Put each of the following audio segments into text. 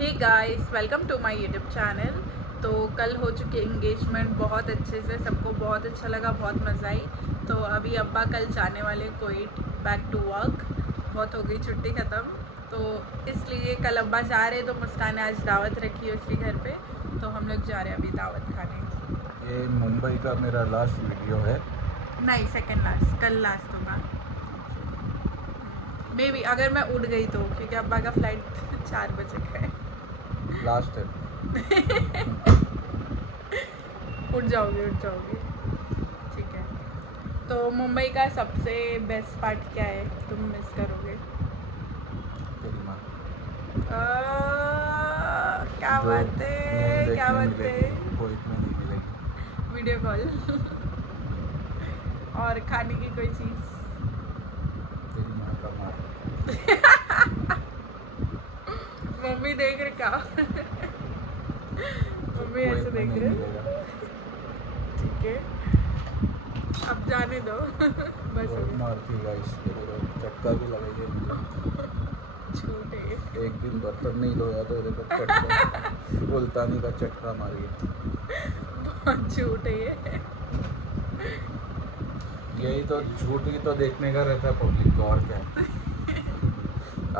Hey guys, welcome to my YouTube channel. तो कल हो चुकी एंगेजमेंट बहुत अच्छे से, सबको बहुत अच्छा लगा, बहुत मज़ा आई। तो अभी अब्बा कल जाने वाले कोइट, बैक टू वर्क। बहुत हो गई छुट्टी ख़त्म, तो इसलिए कल अब्बा जा रहे। तो मुस्कान ने आज दावत रखी है उसके घर पे, तो हम लोग जा रहे हैं अभी दावत खाने। ये मुंबई का मेरा लास्ट वीडियो है। नहीं, सेकंड लास्ट, कल लास्ट होगा मे बी, अगर मैं उठ गई तो, क्योंकि अब्बा का फ्लाइट 4 बजे का है। लास्ट है। उठ जाओगे ठीक है। तो मुंबई का सबसे बेस्ट पार्ट क्या है तुम मिस करोगे? तेरी माँ क्या जो बात है, क्या बात है। कोइट में नहीं मिलेगी। वीडियो कॉल और खाने की कोई चीज़? तेरी माँ का मार। मम्मी देख रहे क्या? मम्मी ऐसे कोइट में देख नहीं रहे। मिलेगा। ठीक है, अब जाने दो। बस हो बहुत गया। मारती है गाइस, तेरे को चटका भी लगाइए मुझे। झूठ है। एक दिन बर्तन नहीं धोया तो तेरे को चटका, मुल्तानी का चटका मारिए। बहुत झूठ है ये। यही तो झूठ ही तो देखने का रहता है पब्लिक को, और क्या।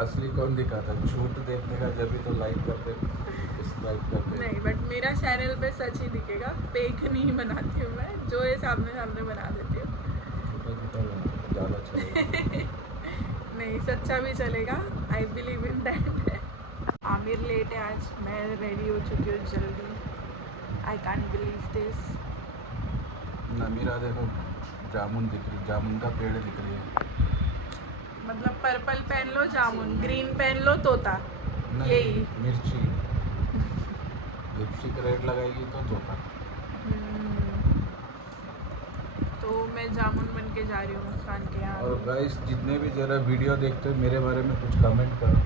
असली कौन दिखाता है? झूठ देखने का जब भी तो लाइक करते, सब्सक्राइब करते। नहीं, बट मेरा चैनल पे सच ही दिखेगा, फेक नहीं बनाती हूँ मैं, जो है सामने सामने बना देती हूँ। झूठा झूठा ज़्यादा चलेगा। नहीं, सच्चा भी चलेगा, I believe in that. Aamir late है आज, मैं रेडी हो चुकी हूँ जल्दी। I can't believe this. Namira देखो, जामुन दिख रही, जामुन का पेड़ दिख रही है। मतलब पर्पल पहन लो जामुन, ग्रीन पहन लो तोता, यही। नहीं, मिर्ची। लिपस्टिक रेड लगाएगी तो तोता। तो मैं जामुन बन के जा रही हूँ मुस्कान के यहाँ। और गाइस, जितने भी जरा वीडियो देखते हो मेरे बारे में कुछ कमेंट करो।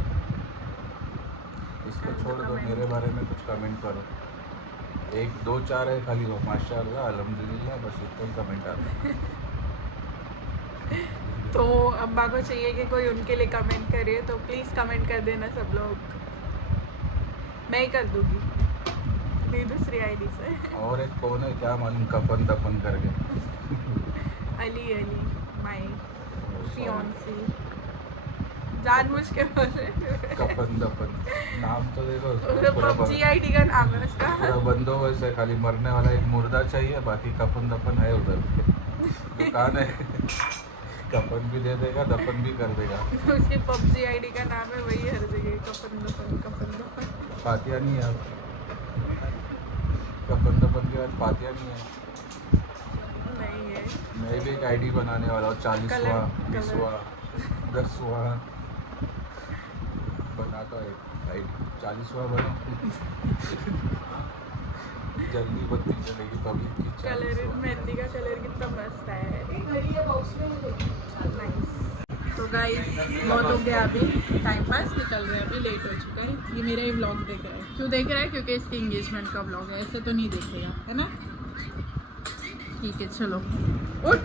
इसको छोड़ दो, मेरे बारे में कुछ कमेंट करो। 1 2 4 है खाली, हो माशाल्लाह अल्हम्दुलिल्लाह, बस इतना ही कमेंट आता है। तो अब्बा को चाहिए कि कोई उनके लिए कमेंट करे, तो प्लीज़ कमेंट कर देना सब लोग। मैं ही कर दूँगी मेरी दूसरी आईडी से। और एक कौन है क्या मालूम, कपन दपन करके। अली माई फियांसी, जानबूझ के बोल रहे। कपन दपन नाम तो देखो, पबजी आईडी का नाम है उसका। पूरा बंदोबस्त है, खाली मरने वाला एक मुर्दा चाहिए, बाकी कफन दफन है उधर। दुकान है, कफन भी दे देगा, दफन भी कर देगा। उसकी पबजी आईडी का नाम है, वही हर जगह कफन दफन। पातिया नहीं है, कफन दफन के बाद पातिया नहीं है। नहीं है। मैं भी एक आईडी बनाने वाला हूँ, 40वां 20वां 10वां बनाता हूँ एक आईडी, 40वां बना। जल्दी बत्ती चलेगी पब्लिक की। कलर, मेहंदी का कलर कितना मस्त है। तो गाइस, बहुत हो गया अभी, टाइम पास निकल रहा है, अभी लेट हो चुका है। ये मेरा ही व्लॉग देख रहा है। क्यों देख रहा है? क्योंकि इसकी एंगेजमेंट का व्लॉग है, ऐसे तो नहीं देखेगा, है ना? ठीक है, चलो उठ।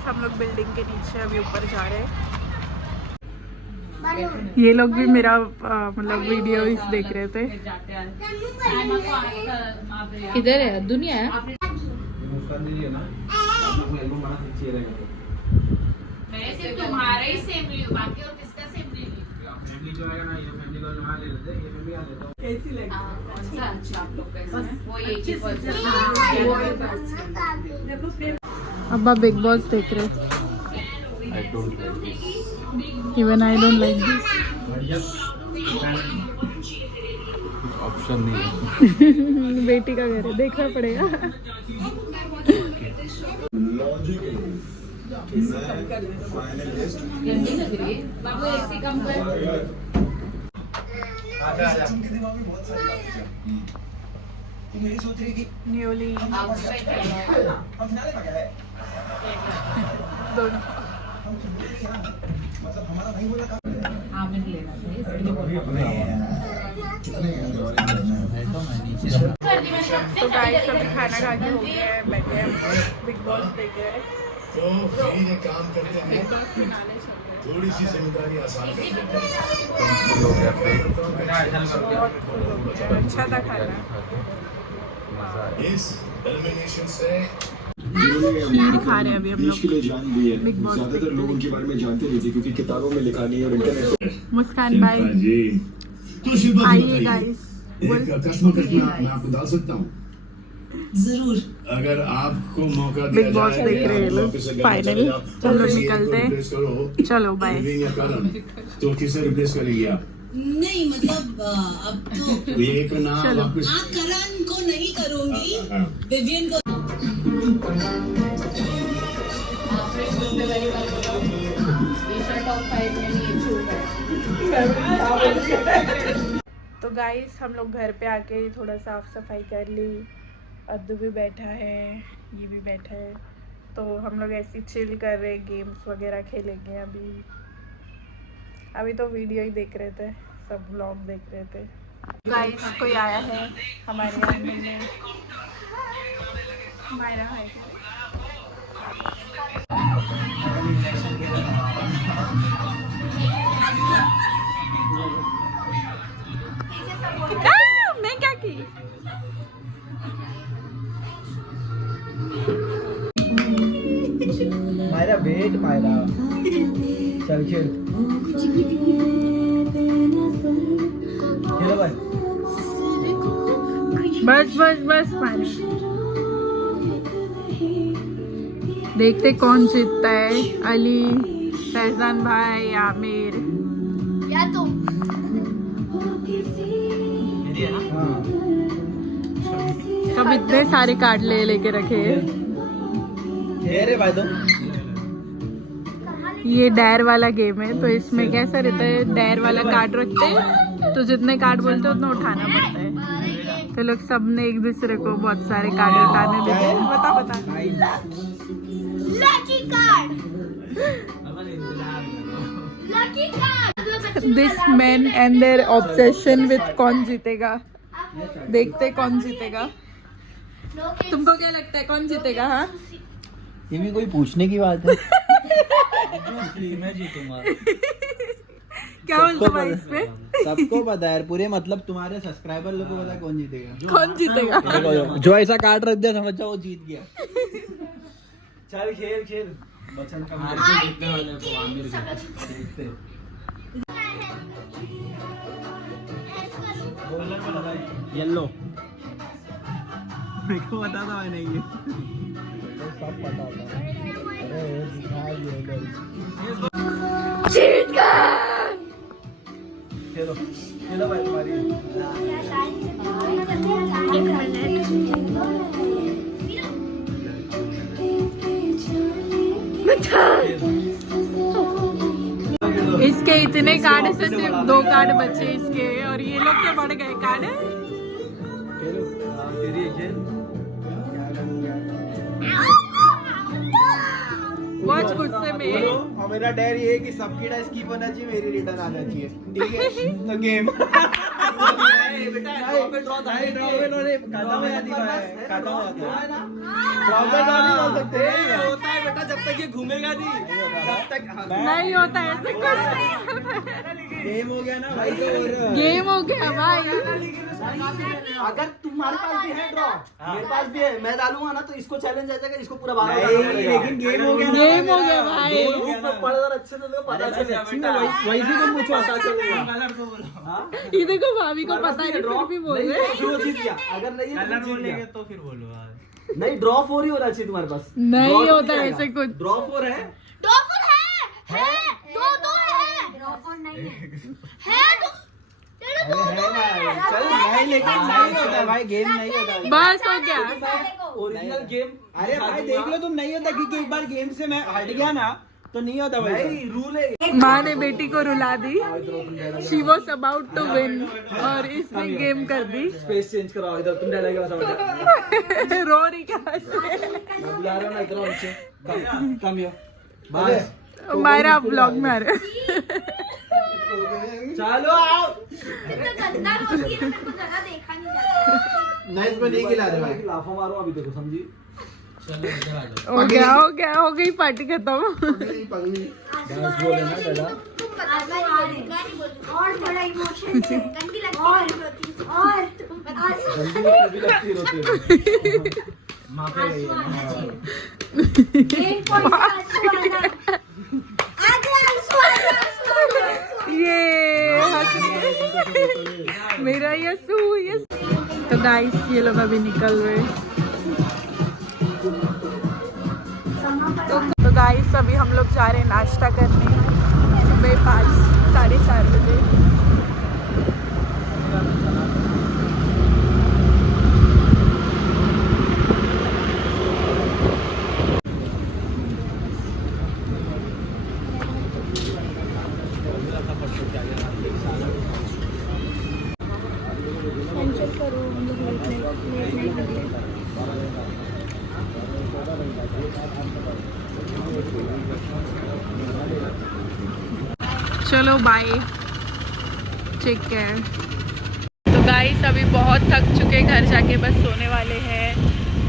हम लोग बिल्डिंग के नीचे अभी ऊपर जा रहे हैं। ये लोग भी मेरा मतलब वीडियो देख रहे थे। किधर है दुनिया है? तुम्हारा ही सेम ली, बाकी और किसका सेम ली? फैमिली जो है ना, ये फैमिली को यहाँ ले लेते हैं, ये फैमिली यहाँ लेते हैं। कैसी लगी? कौन सा अच्छा आप लोग कैसे हैं? वो एक ही पर्सन। अब्बा बिग बॉस देख रहे। I don't like this, even I don't like this. Option नहीं है। बेटी का घर है, देखना पड़ेगा। गंदी लग रही है बाबू, ऐसी कम कर। न्यूली दोनों। आमिर लेना चाहिए, इसलिए बोल रहा हूँ। है तो मैं नीचे तो गाइस अभी खाना खा के हो गया है, बैठे हैं बिग बॉस देख रहे हैं। तो फिर ये काम करते हैं, थोड़ी सी जिम्मेदारी आसान कर देते हैं। फुल हो गया पेट। बहुत फुल हो गया है, अच्छा था खाना। मजा आया। इस एलिमिनेशन से खीर खा रहे हैं अभी हम देश के लोग। लिए जान दी है। बिग बॉस ज्यादातर लोग उनके बारे में जानते नहीं थे क्योंकि किताबों में लिखा नहीं और इंटरनेट मुस्कान भाई जी तो शिल्पा जी आइए बताइए, गाइस। एक कस्टमर मैं आपको डाल सकता हूँ जरूर। अगर आपको मौका दिया बिग बॉस जाए, देख रहे हैं आप लोग वापस से गाना फाइनली। चले जाओ, चलो और किसी एक को निकलते हैं। replace करो, चलो बाय। विविन या करण, तो किसे रिप्लेस करेंगे आप? नहीं मतलब अब तो एक नाम चलो। वापस आप करण को नहीं करूंगी, हाँ। विवियन को। तो गाइस हम लोग घर पे आके थोड़ा साफ सफाई कर ली। अद्दू भी बैठा है, ये भी बैठा है। तो हम लोग ऐसे चिल कर रहे, गेम्स वगैरह खेलेंगे। अभी तो वीडियो ही देख रहे थे, सब व्लॉग देख रहे थे। गाइस कोई आया है हमारे आंगन में। मायरा है क्या? मैं क्या की? मायरा वेट मायरा चल खेल खेलो भाई। बस बस बस मायरा। देखते कौन जीतता है, अली, फैजान भाई, आमिर या तुम। मेरी है ना? हाँ सब इतने सारे कार्ड ले लेके रखे हैं। ये रे भाई तो ये डायर वाला गेम है, तो इसमें कैसा रहता है, डायर वाला कार्ड रखते हैं तो जितने कार्ड बोलते हैं उतना उठाना पड़ता है। तो लोग सब ने एक दूसरे को बहुत सारे कार्ड उठाने देते हैं। बता बता। Lucky card. Lucky card. This man and their obsession with कौन जीतेगा। देखते कौन जीतेगा। तुमको क्या लगता है कौन जीतेगा? हाँ ये भी कोई पूछने की बात है। मैं जीतूंगा। क्या बोलते भाई इस पे? सबको पता है पूरे, मतलब तुम्हारे सब्सक्राइबर लोगों को पता है कौन जीतेगा। कौन जीतेगा? जो ऐसा कार्ड रख दिया समझ जाओ वो जीत गया। चल खेल खेल। बचन का मार के जीतने वाले को आमिर देखते। येलो मेरे को पता था नहीं ये सब पता था। अरे जीत गए। खेलो खेलो भाई तुम्हारी। इसके इतने कार्ड से सिर्फ 2 कार्ड बचे इसके, और ये लोग के बढ़ गए कार्ड। खेलो तेरी खेल। बहुत गुस्से में। और मेरा डर ये है कि सबकी डाइस स्किप होना चाहिए, मेरी रिटर्न आना चाहिए। ठीक है तो गेम बेटा ड्रॉ पे ड्रॉ था, ड्रॉ पे ड्रॉ ने खाता में आती है, खाता में आती है ना। ड्रॉ पे ड्रॉ नहीं हो सकते। होता है बेटा जब तक ये घूमेगा नहीं तब तक नहीं होता है ऐसे कुछ। गेम हो गया ना भाई। गेम हो गया भाई। अगर तुम्हारे पास भी है ड्रॉ, मेरे पास भी है, मैं डालूंगा ना तो इसको चैलेंज आ जाएगा, इसको पूरा बाहर नहीं लेकिन गेम हो गया। गेम हो गया भाई। पढ़ अच्छे से तो पता चलेगा। वैसे तो मुझे पता चलेगा। ये देखो भाभी को पता है फिर भी बोल रहे हैं। फिर वो जीत गया। अगर नहीं है तो जीत गया। तो फिर बोलो नहीं ड्रॉ 4 ही होना चाहिए तुम्हारे पास। नहीं होता ऐसे कुछ। ड्रॉ 4 है। ड्रॉफर है दो है। ड्रॉफर नहीं है तो चल नहीं लेकिन नहीं होता भाई, गेम नहीं होता। बस हो गया। Original game. अरे भाई देख लो तुम, नहीं होता क्योंकि एक बार गेम से मैं हट गया ना तो नहीं होता भाई। नहीं रूल है। माँ ने बेटी को रुला दी। She was about to win और इसने गेम कर दी। स्पेस चेंज कराओ इधर, तुम डालेगा समझ। रो रही क्या? मैं बुला रहा हूं ना इधर नीचे। कम हियर बस। मायरा ब्लॉग में आ रहे। चलो आओ। गंदा रोज की मेरे को जगह देखा नहीं जाता। नहीं इसमें नहीं खिला रहे भाई। लाफा मारो अभी देखो समझी। हो गई पार्टी खत्म। डांस बोले ना दादा। और थोड़ा इमोशन से गंदी लगती है और गंदी भी लगती है रोती है। माँ पे गई है। मेन पॉइंट आंसू आना। आगे आंसू आना। ये मेरा यसू यस। तो गाइस ये लोग अभी निकल रहे। तो गाइस अभी हम लोग जा रहे हैं नाश्ता करने सुबह 5-4:30 बजे। चलो बाय, टेक केयर। तो गाइस अभी बहुत थक चुके, घर जाके बस सोने वाले हैं।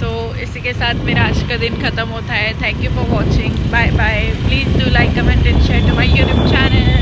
तो इसी के साथ मेरा आज का दिन ख़त्म होता है। Thank you for watching, bye bye. Please do like comment and share to my YouTube channel.